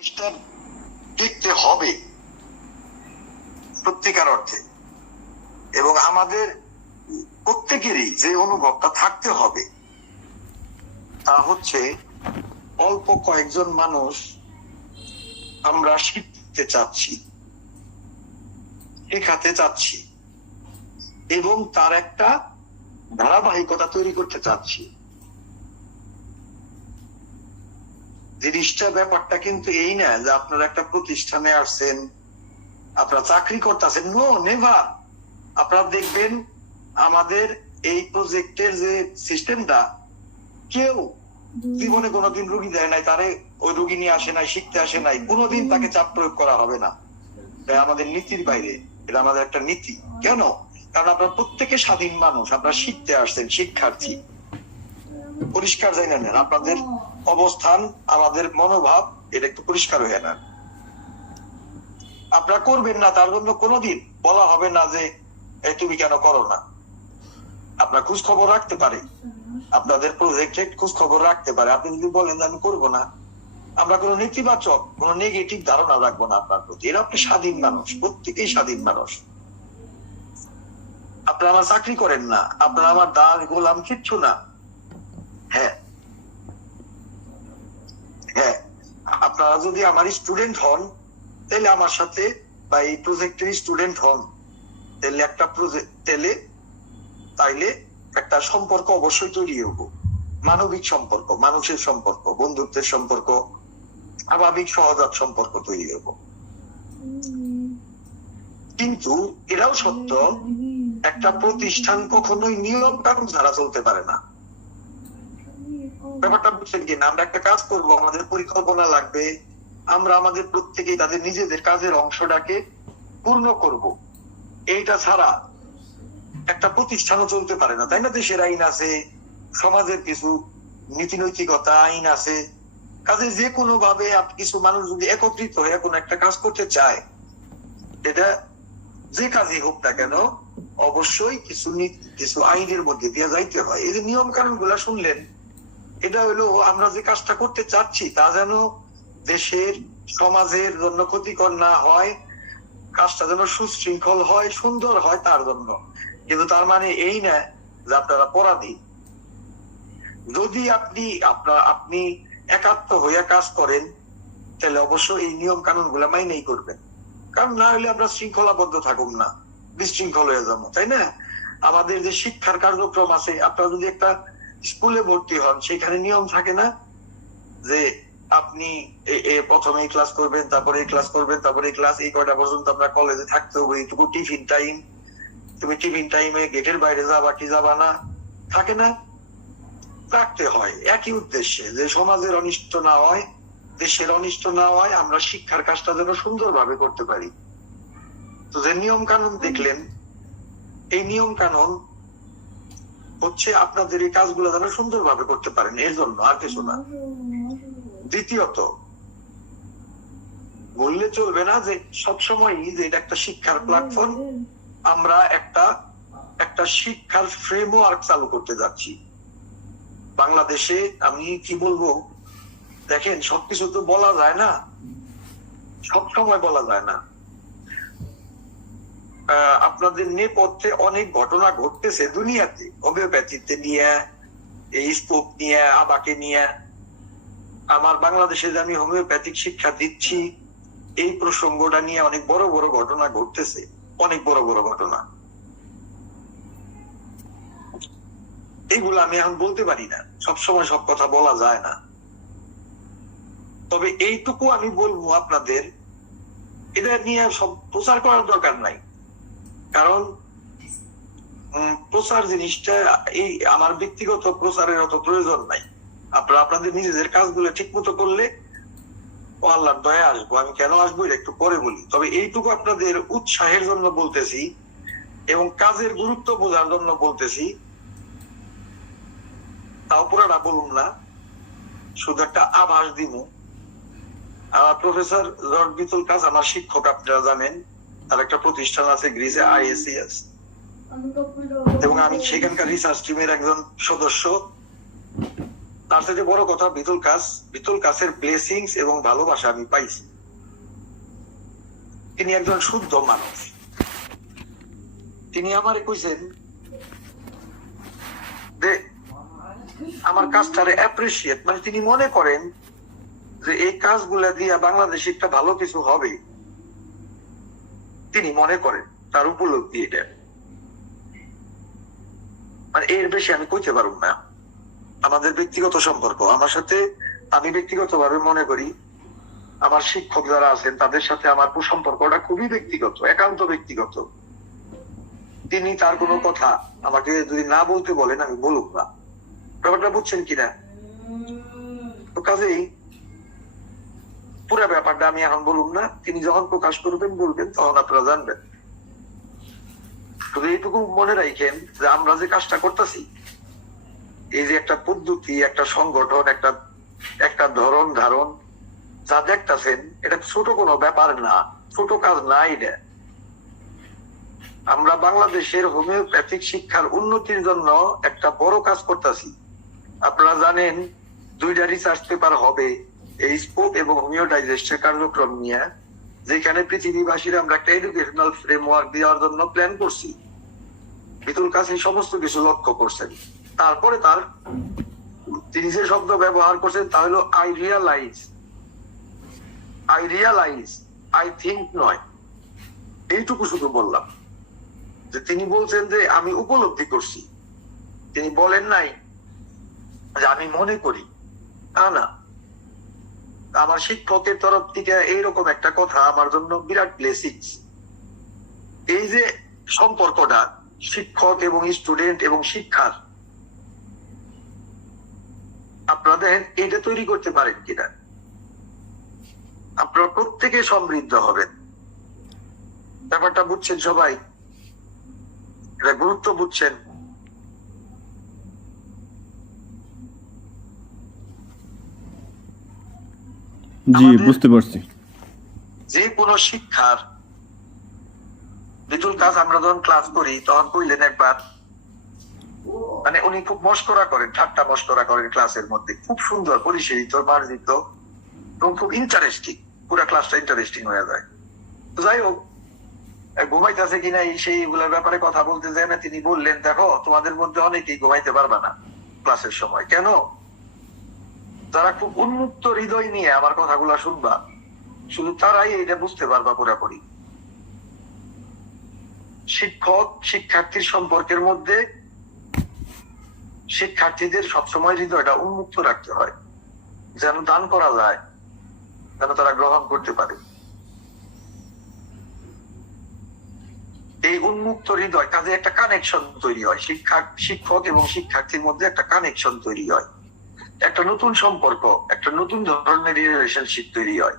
জিনিসটা দেখতে হবে সত্যিকার অর্থে, এবং আমাদের প্রত্যেকেরই যে অনুভবটা থাকতে হবে তা হচ্ছে অল্প কয়েকজন মানুষ আমরা শিখতে চাচ্ছি, শেখাতে চাচ্ছি এবং তার একটা ধারাবাহিকতা তৈরি করতে চাচ্ছি। জিনিসটা ব্যাপারটা কিন্তু এই না যে আপনারা একটা প্রতিষ্ঠানে আসছেন, আপনারা চাকরি করতেছেন। No, never. আপনারা দেখবেন আমাদের এই প্রজেক্টের যে সিস্টেমটা, কেউ জীবনে কোনোদিন রুগী দেয় নাই, তারে ওই রুগী নিয়ে আসে নাই, শিখতে আসে নাই, কোনোদিন তাকে চাপ প্রয়োগ করা হবে না। তাই আমাদের নীতির বাইরে, এটা আমাদের একটা নীতি। কেন? কারণ আপনারা প্রত্যেকে স্বাধীন মানুষ, আপনারা শিখতে আসছেন, শিক্ষার্থী। পরিষ্কার জানি নেন আপনাদের অবস্থান, আমাদের মনোভাব, এটা একটু পরিষ্কার হয়ে নেন। আপনারা করবেন না তার জন্য কোনোদিন বলা হবে না যে তুমি কেন করো না। আপনার খোঁজ খবর রাখতে পারে, আপনাদের প্রজেক্টে খোঁজ খবর রাখতে পারে। আপনি যদি বলেন যে আমি করবো না, আমরা কোনো নেতিবাচক কোনো নেগেটিভ ধারণা রাখবো না আপনার প্রতি। এরা আপনি স্বাধীন মানুষ, প্রত্যেকেই স্বাধীন মানুষ। আপনারা আমার চাকরি করেন না, আপনারা আমার দাস গোলাম কিচ্ছু না। হ্যাঁ হ্যাঁ, আপনারা যদি আমার স্টুডেন্ট হন তাহলে আমার সাথে, বা এই প্রজেক্টের স্টুডেন্ট হন তাহলে একটা প্রজেক্ট তাইলে একটা সম্পর্ক অবশ্যই তৈরি হবো। মানবিক সম্পর্ক, মানুষের সম্পর্ক, বন্ধুত্বের সম্পর্ক, স্বাভাবিক সহজাত সম্পর্ক তৈরি হবো। কিন্তু এটাও সত্য, একটা প্রতিষ্ঠান কখনোই নিয়ম কানুন ছাড়া চলতে পারে না। ব্যাপারটা বুঝছেন কিনা? আমরা একটা কাজ করব, আমাদের পরিকল্পনা লাগবে, আমরা আমাদের প্রত্যেকেই তাদের নিজেদের কাজের অংশটাকে পূর্ণ করব। এইটা ছাড়া একটা প্রতিষ্ঠানও চলতে পারে না, তাই না? দেশের আইন আছে, সমাজের কিছু নীতি নৈতিকতা আইন আছে। কাজে যে কোনো ভাবে কিছু মানুষ যদি একত্রিত হয়ে কোনো একটা কাজ করতে চায়, এটা যে কাজই হোক না কেন, অবশ্যই কিছু আইনের মধ্যে দিয়ে যাইতে হয়। এই যে নিয়ম কানুন গুলা শুনলেন, এটা হলো আমরা যে কাজটা করতে চাচ্ছি তা যেন দেশের সমাজের জন্য ক্ষতিকর না হয়, কাজটা যেন সুশৃঙ্খল হয়, সুন্দর হয় তার জন্য। কিন্তু তার মানে এই না যে আপনারা পরাধীন। যদি আপনি একাত্ম হইয়া কাজ করেন তাহলে অবশ্যই এই নিয়ম কানুন গুলা মাইনেই করবেন। কারণ না হলে আমরা শৃঙ্খলাবদ্ধ থাকুন না, বিশৃঙ্খল হয়ে যাবো, তাই না? আমাদের যে শিক্ষার কার্যক্রম আছে, আপনারা যদি একটা স্কুলে ভর্তি হন, সেখানে নিয়ম থাকে না যে আপনি প্রথমে এই ক্লাস করবেন, তারপরে এই ক্লাস করবেন, তারপরে এই ক্লাস, এই কয়টা পর্যন্ত আপনার কলেজে থাকতে হবে, এইটুকু টিফিন টাইম, তুমি টিফিন টাইমে গেটের বাইরে যাবা কি যাবা না, থাকে না? রাখতে হয় একই উদ্দেশ্যে, যে সমাজের অনিষ্ট না হয়, দেশের অনিষ্ট না হয়, আমরা শিক্ষার কাজটা যেন সুন্দরভাবে করতে পারি। তো যে নিয়ম কানুন দেখলেন, এই নিয়ম কানুন হচ্ছে আপনাদের এই কাজগুলো যেন সুন্দরভাবে করতে পারেন, এর জন্য, আর কিছু না। দ্বিতীয়ত, বললে চলবে না যে সবসময়ই যে এটা একটা শিক্ষার প্ল্যাটফর্ম, আমরা একটা শিক্ষার ফ্রেমওয়ার্ক চালু করতে যাচ্ছি বাংলাদেশে। আমি কি বলবো, দেখেন সবকিছু তো বলা যায় না, সব সময় বলা যায় না। আপনাদের নেপথ্যে অনেক ঘটনা ঘটতেছে দুনিয়াতে, হোমিওপ্যাথিতে নিয়ে, এই স্কোপ নিয়ে, আবাকে নিয়ে। আমার বাংলাদেশে যে আমি হোমিওপ্যাথিক শিক্ষা দিচ্ছি, এই প্রসঙ্গটা নিয়ে অনেক বড় বড় ঘটনা ঘটতেছে, অনেক বড় বড় ঘটনা। এইগুলো আমি এখন বলতে পারি না, সবসময় সব কথা বলা যায় না। তবে এইটুকু আমি বলবো আপনাদের, এটা নিয়ে সব প্রচার করার দরকার নাই। কারণ প্রচার জিনিসটা, এই আমার ব্যক্তিগত প্রচারের অত প্রয়োজন নাই। আপনারা আপনাদের নিজেদের কাজগুলো ঠিক মতো করলে ও আল্লাহর দয়া আসবো। আমি কেন আসবো এটা একটু পরে বলি। তবে এইটুকু আপনাদের উৎসাহের জন্য বলতেছি এবং কাজের গুরুত্ব বোঝার জন্য বলতেছি। তাও পুরাটা বলুন না, শুধু একটা আভাস দিব। আমার প্রফেসর জর্জ বিতুল কাজ আমার শিক্ষক, আপনারা জানেন। তার একটা প্রতিষ্ঠান আছে গ্রিসে, IACS, এবং আমি সেখানকার রিসার্চ টিমের একজন সদস্য। তার থেকে বড় কথা বিতুল কাসের ব্লেসিংস এবং ভালোবাসা আমি পাইছি। তিনি একজন শুদ্ধ মানুষ। তিনি আমারে কইছেন যে আমার কাজটারে অ্যাপ্রিসিয়েট, মানে তিনি মনে করেন যে এই কাজগুলা দিয়ে বাংলাদেশে একটা ভালো কিছু হবে, তিনি মনে করেন, তার উপলব্ধি এটা। মানে এর বেশি আমি কইতে পারব না। আমাদের ব্যক্তিগত সম্পর্ক, আমার সাথে, আমি ব্যক্তিগত ভাবে মনে করি আমার শিক্ষক যারা আছেন তাদের সাথে আমার সম্পর্কটা খুবই ব্যক্তিগত, একান্ত ব্যক্তিগত। তিনি তার কোনো কথা আমাকে যদি না বলতে বলেন আমি বলুক না, ব্যাপারটা বুঝছেন কিনা? তো কাজেই পুরো ব্যাপারটা আমি এখন বলুন না, তিনি যখন প্রকাশ করবেন বলবেন তখন আপনারা জানবেন। শুধু এইটুকু মনে রাখেন যে আমরা যে কাজটা করতেছি, এই যে একটা পদ্ধতি, একটা সংগঠন, একটা ধরন ধারণ যা দেখতেছেন, এটা ছোট কোনো ব্যাপার না, ছোট কাজ না। এটা আমরা বাংলাদেশের হোমিওপ্যাথিক শিক্ষার উন্নতির জন্য একটা বড় কাজ করতেছি। আপনারা জানেন 2টা রিসার্চ পেপার হবে এই স্পোক এবং হোমিওডাইজেস্টের কার্যক্রম নিয়ে, যেখানে পৃথিবীবাসীর আমরা একটা এডুকেশনাল ফ্রেমওয়ার্ক দেওয়ার জন্য প্ল্যান করছি। বিতুল কাস এই সমস্ত কিছু লক্ষ্য করছেন। তারপরে তিনি যে শব্দ ব্যবহার করছেন তা হলো আই রিয়ালাইজ, আই থিঙ্ক নয়। এইটুকু শুধু বললাম যে তিনি বলছেন যে আমি উপলব্ধি করছি, তিনি বলেন নাই যে আমি মনে করি। না, আমার শিক্ষকের তরফ থেকে এইরকম একটা কথা আমার জন্য বিরাট ব্লেসিংস। এই যে সম্পর্কটা শিক্ষক এবং স্টুডেন্ট এবং শিক্ষার, আপনারা দেখেন এটা তৈরি করতে পারেন কিনা, আপনারা প্রত্যেকে সমৃদ্ধ হবেন। ব্যাপারটা বুঝছেন সবাই? এটা গুরুত্ব বুঝছেন? জি, বুঝতে পারছি। যে কোনো শিক্ষার বিতুল কাজ আমরা যখন ক্লাস করি তখন কইলেন একবার, মানে উনি খুব মস্করা করেন, ঠাট্টা মস্করা করেন ক্লাসের মধ্যে, খুব সুন্দর পরিশীলিত, মার্জিত এবং খুব ইন্টারেস্টিং, পুরো ক্লাসটা ইন্টারেস্টিং হয়ে যায়। তো যাই হোক, ঘুমাইতেছে কিনা সেইগুলোর ব্যাপারে কথা বলতে যায় না, তিনি বললেন দেখো তোমাদের মধ্যে অনেকেই ঘুমাইতে পারবে না ক্লাসের সময়। কেন? যারা খুব উন্মুক্ত হৃদয় নিয়ে আমার কথাগুলা শুনবা, শুধু তারাই এটা বুঝতে পারবা পুরোপুরি। শিক্ষক শিক্ষার্থীর সম্পর্কের মধ্যে শিক্ষার্থীদের সবসময় হৃদয়টা উন্মুক্ত রাখতে হয়, যেন দান করা যায়, যেন তারা গ্রহণ করতে পারে। এই উন্মুক্ত হৃদয় কাজে একটা কানেকশন তৈরি হয়, শিক্ষক এবং শিক্ষার্থীর মধ্যে একটা কানেকশন তৈরি হয়, একটা নতুন সম্পর্ক, একটা নতুন ধরনের রিলেশনশিপ তৈরি হয়,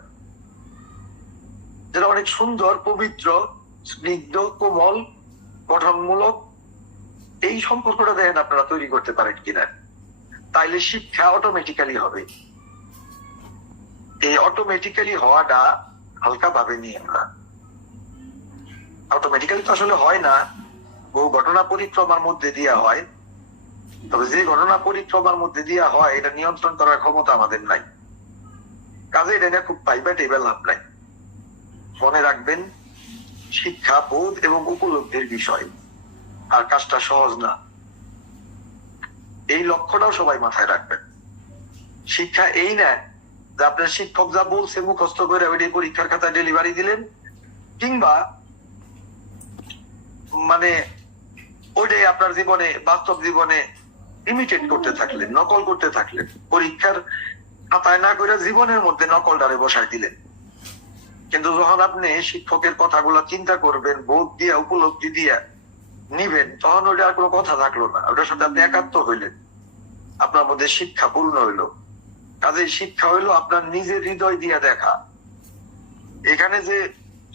যেটা অনেক সুন্দর, পবিত্র, স্নিগ্ধ, কোমল, গঠনমূলক। এই সম্পর্কটা দেখেন আপনারা তৈরি করতে পারেন কিনা, তাইলে শিক্ষা অটোমেটিক্যালি হবে। এই অটোমেটিক্যালি হওয়াটা হালকা ভাবে নিয়ে আমরা, অটোমেটিক্যালি তো আসলে হয় না, বহু ঘটনা পরিক্রমার মধ্যে দিয়া হয়। তবে যে ঘটনা পরিক্রমার মধ্যে দিয়া হয় এটা নিয়ন্ত্রণ করার ক্ষমতা আমাদের নাই, কাজে এটা নিয়ে খুব পাইবা টেবিল লাভ নাই। মনে রাখবেন, শিক্ষা বোধ এবং উপলব্ধির বিষয়, আর কাজটা সহজ না। এই লক্ষ্যটাও সবাই মাথায় রাখবেন। শিক্ষা এই না যে আপনার শিক্ষক যা বলছে মুখস্থ করে ওইটাই পরীক্ষার খাতায় ডেলিভারি দিলেন, কিংবা মানে ওইটাই আপনার জীবনে, বাস্তব জীবনে ইমিটেট করতে থাকলেন, নকল করতে থাকলেন, পরীক্ষার খাতায় না করে জীবনের মধ্যে নকলটারে বসাই দিলেন। কিন্তু যখন আপনি শিক্ষকের কথাগুলো চিন্তা করবেন, বোধ দিয়া, উপলব্ধি দিয়া নিবেন, তখন ওইটা আর কোনো কথা থাকলো না, ওটার সাথে আপনি একাত্ম হইলেন, আপনার মধ্যে শিক্ষা পূর্ণ হইলো। কাজে শিক্ষা হইলো আপনার নিজের হৃদয় দিয়া দেখা। এখানে যে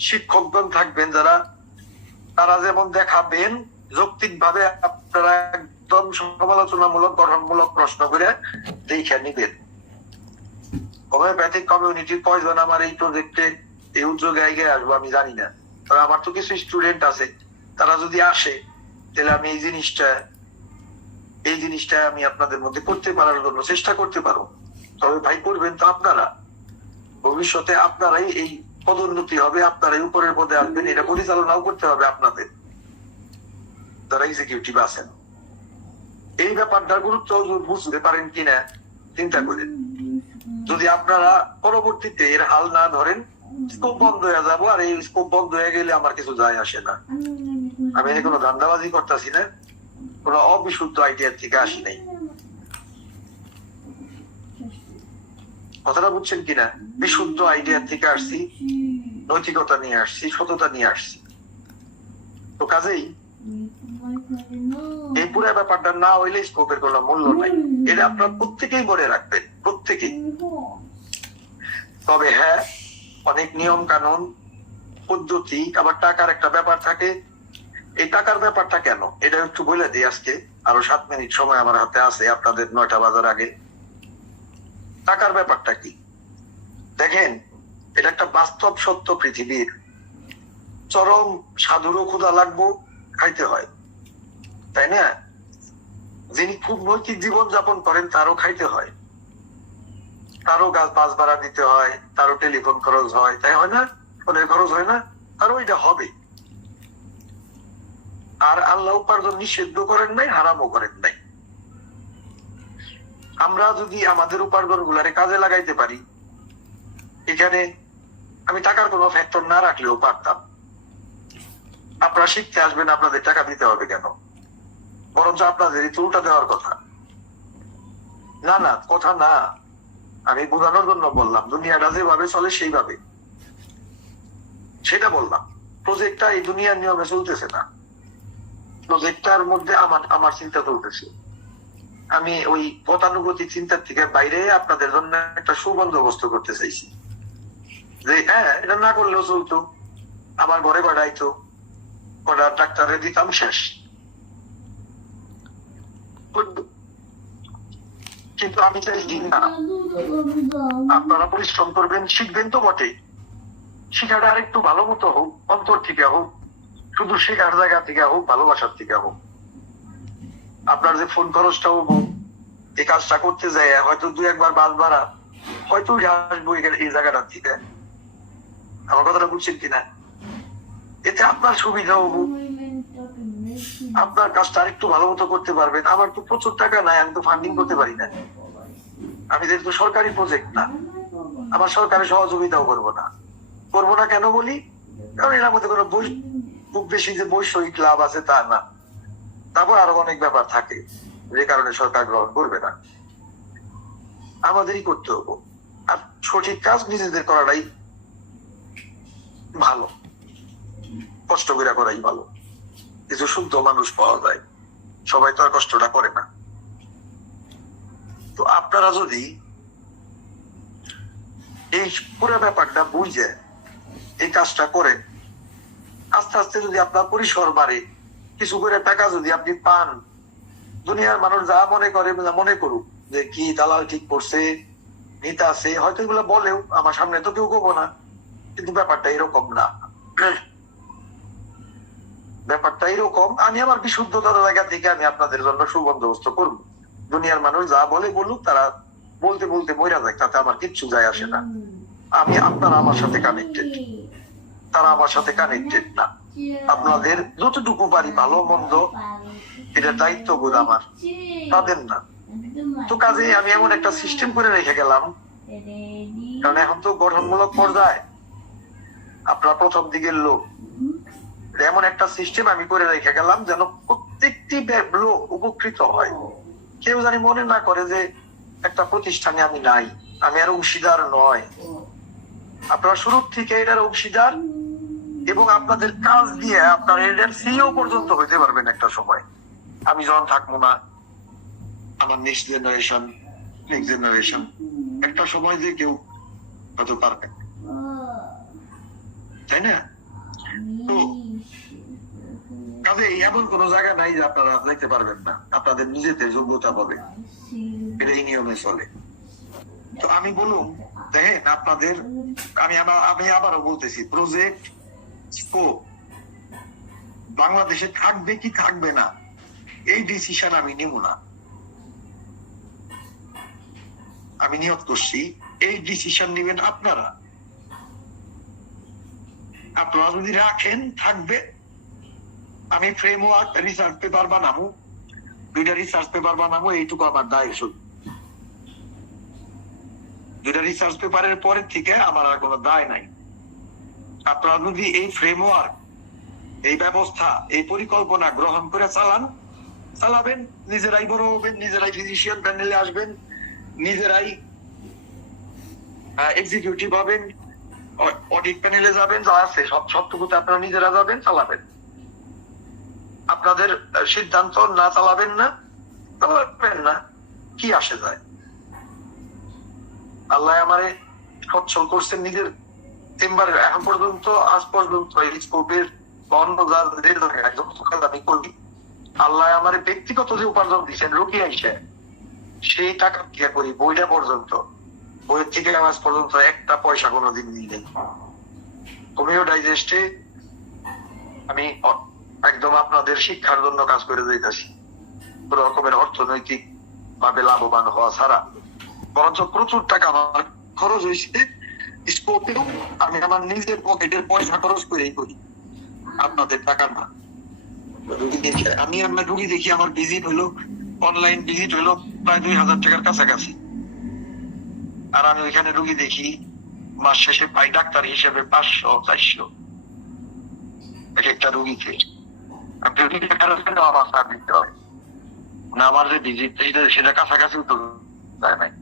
শিক্ষকগণ থাকবেন যারা, তারা যেমন দেখাবেন যৌক্তিক ভাবে, আপনারা একদম সমালোচনামূলক, গঠনমূলক প্রশ্ন করে দেখে নিবেন। হোমিওপ্যাথিক কমিউনিটির কয়জন আমার এই প্রজেক্টে এই উদ্যোগে এগিয়ে আসবো আমি জানি না, তবে আমার তো কিছু স্টুডেন্ট আছে, তারা যদি আসে তাহলে আমি এই জিনিসটা, এই জিনিসটা আমি আপনাদের মধ্যে করতে পারার জন্য চেষ্টা করতে পারো। তবে ভাই করবেন তো আপনারা, ভবিষ্যতে আপনারাই এই পদোন্নতি হবে, আপনারাই উপরের পদে আসবেন, এটা পরিচালনাও করতে হবে আপনাদের যারা এক্সিকিউটিভ আছেন। এই ব্যাপারটার গুরুত্ব বুঝতে পারেন কিনা চিন্তা করেন। যদি আপনারা পরবর্তীতে এর হাল না ধরেন, স্কোপ বন্ধ হয়ে যাবো, আর এই স্কোপ বন্ধ হয়ে গেলে আমার কিছু যায় আসে না। আমি এখানে কোনো ধান্দাবাজি করতেছি না, কোনো অবিশুদ্ধ আইডিয়া থেকে আসি নাই। কথাটা বুঝছেন কিনা? বিশুদ্ধ আইডিয়া থেকে আসছি, নৈতিকতা নিয়ে আসছি, সততা নিয়ে আসছি। তো কাজেই এই পুরো ব্যাপারটা না হইলে স্কোপের কোনো মূল্য নাই। এটা আপনার প্রত্যেকেই মনে রাখবেন, প্রত্যেকেই। তবে হ্যাঁ, অনেক নিয়ম কানুন পদ্ধতি, আবার টাকার একটা ব্যাপার থাকে। এই টাকার ব্যাপারটা কেন, এটা একটু বলে দিই আজকে। আরো 7 মিনিট সময় আমার হাতে আছে আপনাদের 9টা বাজার আগে। টাকার ব্যাপারটা কি দেখেন, এটা একটা বাস্তব সত্য পৃথিবীর। চরম সাধুরও ক্ষুধা লাগবো, খাইতে হয়, তাই না? যিনি খুব নৈতিক জীবন যাপন করেন তারও খাইতে হয়, তারও বাস ভাড়া দিতে হয়, তারও টেলিফোন খরচ হয়, তাই হয় না? ফোনের খরচ হয় না? তারও এটা হবে। আর আল্লাহ উপার্জন নিষিদ্ধ করেন নাই, হারামও করেন নাই। আমরা যদি আমাদের উপার্জন গুলারে কাজে লাগাইতে পারি, এখানে আমি টাকার কোনো ফ্যাক্টর না রাখলেও পারতাম। আপনারা শিখতে আসবেন, আপনাদের টাকা দিতে হবে কেন? বরঞ্চ আপনাদের উল্টা দেওয়ার কথা। না না, কথা না, আমি বোঝানোর জন্য বললাম। দুনিয়াটা যেভাবে চলে সেইভাবে, সেটা বললাম। প্রজেক্টটা এই দুনিয়ার নিয়মে চলতেছে না, প্রজেক্টটার মধ্যে আমার চিন্তা চলতেছে। আমি ওই গতানুগতিক চিন্তার থেকে বাইরে আপনাদের জন্য একটা সুবন্দোবস্ত করতে চাইছি, যে হ্যাঁ, এটা না করলেও চলতো, আমার ঘরে বাড়াইতো, ওটা ডাক্তারে দিতাম, শেষ। কিন্তু আমি চাইছি না, আপনারা পরিশ্রম করবেন, শিখবেন তো বটেই। শিখাটা আর একটু ভালো মতো হোক, অন্তর থেকে হোক, শুধু শেখার জায়গা থেকে হোক, ভালোবাসার থেকে হোক। আপনার যে ফোন খরচটাও হোক, এই কাজটা করতে যায় হয়তো 2-1 বার বাস ভাড়া হয়তো আসবো এই জায়গাটার থেকে। আমার কথাটা বুঝছেন কিনা? এতে আপনার সুবিধা হবো, আপনার কাজটা আর একটু ভালো মতো করতে পারবেন। আমার তো প্রচুর টাকা নাই, আমি তো ফান্ডিং করতে পারি না। আমি যেহেতু সরকারি প্রজেক্ট না, আমার সরকারি সহযোগিতাও করবো না। করবো না কেন বলি? কারণ এর মধ্যে কোনো খুব বেশি যে বৈষয়িক লাভ আছে তা না। তারপর আরো অনেক ব্যাপার থাকে যে কারণে সরকার গ্রহণ করবে না। আমাদেরই করতে হবো। আর সঠিক কাজ নিজেদের করাটাই ভালো, কষ্ট করে করাই ভালো। কিছু শুদ্ধ মানুষ পাওয়া যায়, সবাই তো আর কষ্টটা করে না। তো আপনারা যদি এই পুরো ব্যাপারটা বুঝে এই কাজটা করেন, আস্তে আস্তে যদি আপনার পরিসর বাড়ে, কিছু করে টাকা যদি আপনি পান, দুনিয়ার মানুষ যা মনে করে মনে করুক যে কি দালাল ঠিক করছে, নেতা আছে, হয়তো এগুলো বলেও, আমার সামনে তো কেউ কবো না, কিন্তু ব্যাপারটা এরকম না। ব্যাপারটা এরকম, আমি আমার বিশুদ্ধতার জায়গা থেকে আমি আপনাদের জন্য সুবন্দোবস্ত করবো। দুনিয়ার মানুষ যা বলে বলুক, তারা বলতে বলতে মইরা যায়, তাতে আমার কিচ্ছু যায় আসে না। আমি আপনারা আমার সাথে কানেক্টেড, তারা আমার সাথে কানেক্টেড না। আপনাদের যতটুকু পারি ভালো মন্দ, এটা দায়িত্ব বোধ আমার, তাদের না। তো কাজে আমি এমন একটা সিস্টেম করে রেখে গেলাম, কারণ এখন তো গঠনমূলক পর্যায়ে, আপনারা প্রথম দিকের লোক, এমন একটা সিস্টেম আমি করে রেখে গেলাম যেন প্রত্যেকটি লোক উপকৃত হয়। কেউ জানি মনে না করে যে একটা প্রতিষ্ঠানে আমি নাই, আমি আর অংশীদার নয়। আপনারা শুরু থেকে এটার অংশীদার, এবং আপনাদের কাজ দিয়ে আপনার এটার সিইও পর্যন্ত হইতে পারবেন একটা সময়। আমি যখন থাকবো না, আমার নেক্সট জেনারেশন একটা সময় যে কেউ হয়তো পারবে, তাই না? তো কাজে এমন কোন জায়গা নাই যে আপনারা দেখতে পারবেন না, আপনাদের নিজেদের যোগ্যতা পাবে, এটা এই নিয়মে চলে। তো আমি বলুন, দেখেন আপনাদের, আমি আবারও বলতেছি, প্রজেক্ট স্কোপ বাংলাদেশে থাকবে কি থাকবে না, এই ডিসিশন আমি নিব না। আমি নিয়ত করছি এই ডিসিশন নেবেন আপনারা। আপনারা যদি রাখেন থাকবে। আমি ফ্রেমওয়ার্ক রিসার্চ পেপার বানাবো, 2টা রিসার্চ পেপার বানাবো, এইটুকু আমার দায় শুধু। 2টা রিসার্চ পেপারের পরের থেকে আমার আর কোনো দায় নাই। আপনারা যদি এই ফ্রেমওয়ার্ক, এই ব্যবস্থা, এই পরিকল্পনা গ্রহণ করে চালাবেন, নিজেরাই বড় হবেন, নিজেরাই ফিজিশিয়ান প্যানেলে আসবেন, নিজেরাই এক্সিকিউটিভ হবেন, অডিট প্যানেলে যাবেন, যা আছে সবটুকুতে আপনারা নিজেরা যাবেন, চালাবেন। আপনাদের সিদ্ধান্ত না চালাবেন না, কি আসে যায়? আল্লাহ আমারে সচ্ছল করছেন নিজের চেম্বারে। এখন পর্যন্ত আজ পর্যন্ত এই স্কোপের বন্ধ আমি করি। আল্লাহ আমারে ব্যক্তিগত যে উপার্জন দিচ্ছেন রুকি আইসে, সেই টাকা দিয়ে করি। বইটা পর্যন্ত, বইয়ের থেকে আজ পর্যন্ত একটা পয়সা কোনোদিন নিয়ে নেই। হোমিও ডাইজেস্টে আমি একদম আপনাদের শিক্ষার জন্য কাজ করে যাইতেছি, কোন রকমের অর্থনৈতিক ভাবে লাভবান হওয়া ছাড়া। বরঞ্চ প্রচুর টাকা আমার খরচ হয়েছে স্কোপেও। আমি আমার নিজের পকেটের পয়সা খরচ করেই করি, আপনাদের টাকা না। আমি আমার রুগী দেখি, আমার ভিজিট হলো, অনলাইন ভিজিট হলো প্রায় 2000 টাকার কাছাকাছি। আর আমি ওইখানে রুগী দেখি, মাস শেষে পাই ডাক্তার হিসেবে 500-400 এক একটা রুগীকে। আমার সার দিতে হয় না, আমার যে ভিজিট সেটা কাছাকাছি তো যায় নাই।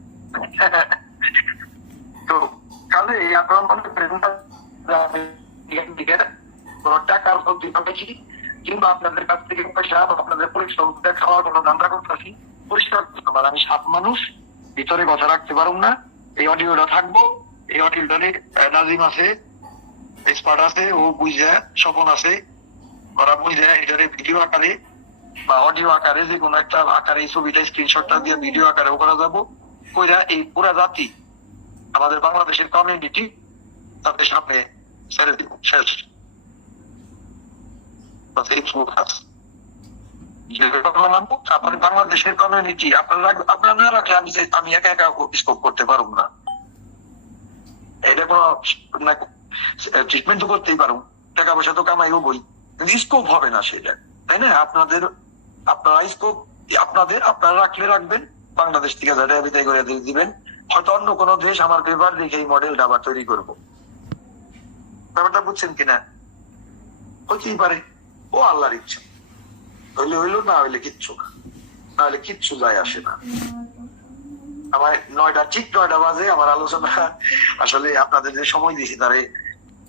তো কাজে আপনার মনে করেন কোন টাকার প্রতি পাচ্ছি, কিংবা আপনাদের কাছ থেকে পয়সা বা আপনাদের পরিশ্রম খাওয়ার কোনো ধান্দা করতেছি, পরিষ্কার আমার আমি সাপ মানুষ, ভিতরে কথা রাখতে পারুম না। এই অডিওটা থাকবো, এই অডিওটারে নাজিম আছে, এক্সপার্ট আছে, ও বুঝে, স্বপন আছে, ওরা বুঝে এটারে ভিডিও আকারে বা অডিও আকারে যে কোনো একটা আকারে এই ছবিটা স্ক্রিনশটটা দিয়ে ভিডিও আকারে করা যাবো, কইরা এই পুরা জাতি, আমাদের বাংলাদেশের কমিউনিটি তাদের সামনে ছেড়ে দিব। শেষ। তারপরে বাংলাদেশের কমিউনিটি আপনারা না রাখলে আমি একা একা স্কোপ করতে পারবো না। এটা কোনো ট্রিটমেন্ট তো করতেই পারবো, টাকা পয়সা তো কামাইও বই, স্কোপ হবে না সেটা, তাই না? আপনারা স্কোপ আপনারা রাখলে রাখবেন, বাংলাদেশ থেকে যারা বিদায় করে দিবেন। হয়তো অন্য কোনো দেশ আমার পেপার দেখে এই মডেলটা আবার তৈরি করবো। ব্যাপারটা বুঝছেন কিনা? হতেই পারে, ও আল্লাহর ইচ্ছা, হইলে হইলো, না হইলে কিচ্ছু না, না হলে কিচ্ছু যায় আসে না। আমার 9টা বাজে। আমার আলোচনা আসলে আপনাদের যে সময় দিয়েছি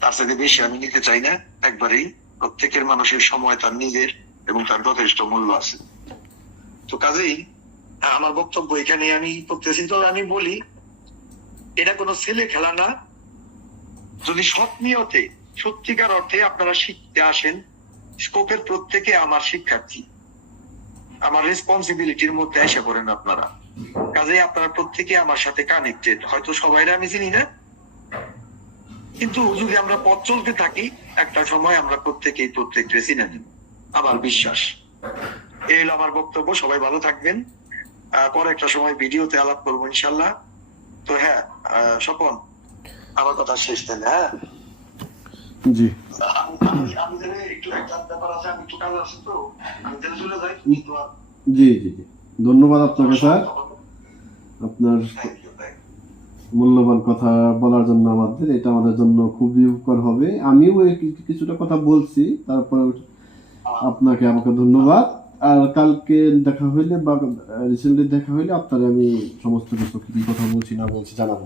তার সাথে বেশি আমি নিতে চাই না। একবারেই প্রত্যেকের মানুষের সময় তার নিজের এবং তার যথেষ্ট মূল্য আছে। তো কাজেই আমার বক্তব্য এখানে আমি করতেছি। তো আমি বলি, এটা কোনো ছেলে খেলা না। যদি সৎ নিয়তে সত্যিকার অর্থে আপনারা শিখতে আসেন, স্কোপের প্রত্যেকে আমার শিক্ষার্থী, আমার রেসপন্সিবিলিটির মধ্যে এসে পড়েন আপনারা। কাজেই আপনারা প্রত্যেকে আমার সাথে কানেক্টেড। হয়তো সবাইরা আমি চিনি না, কিন্তু যদি আমরা পথ চলতে থাকি, একটা সময় আমরা প্রত্যেককে চিনে নিব, আমার বিশ্বাস। এই হলো আমার বক্তব্য। সবাই ভালো থাকবেন। পরে একটা সময় ভিডিওতে আলাপ করবো ইনশাল্লাহ। তো হ্যাঁ, স্বপন, আমার কথা শেষ তাহলে। হ্যাঁ, জি আমি একটু একটা ব্যাপার আছে, আমি একটু কাজ আছে, তো আমি চলে যাই। জি জি জি, ধন্যবাদ আপনাকে স্যার, আপনার মূল্যবান কথা বলার জন্য। এটা আমাদের জন্য খুবই উপকার হবে। আমিও কিছুটা কথা বলছি, তারপর আপনাকে আমাকে ধন্যবাদ। আর কালকে দেখা হইলে বা রিসেন্টলি দেখা হইলে আপনার আমি সমস্ত কিছু কি কথা বলছি না বলছি জানাবো।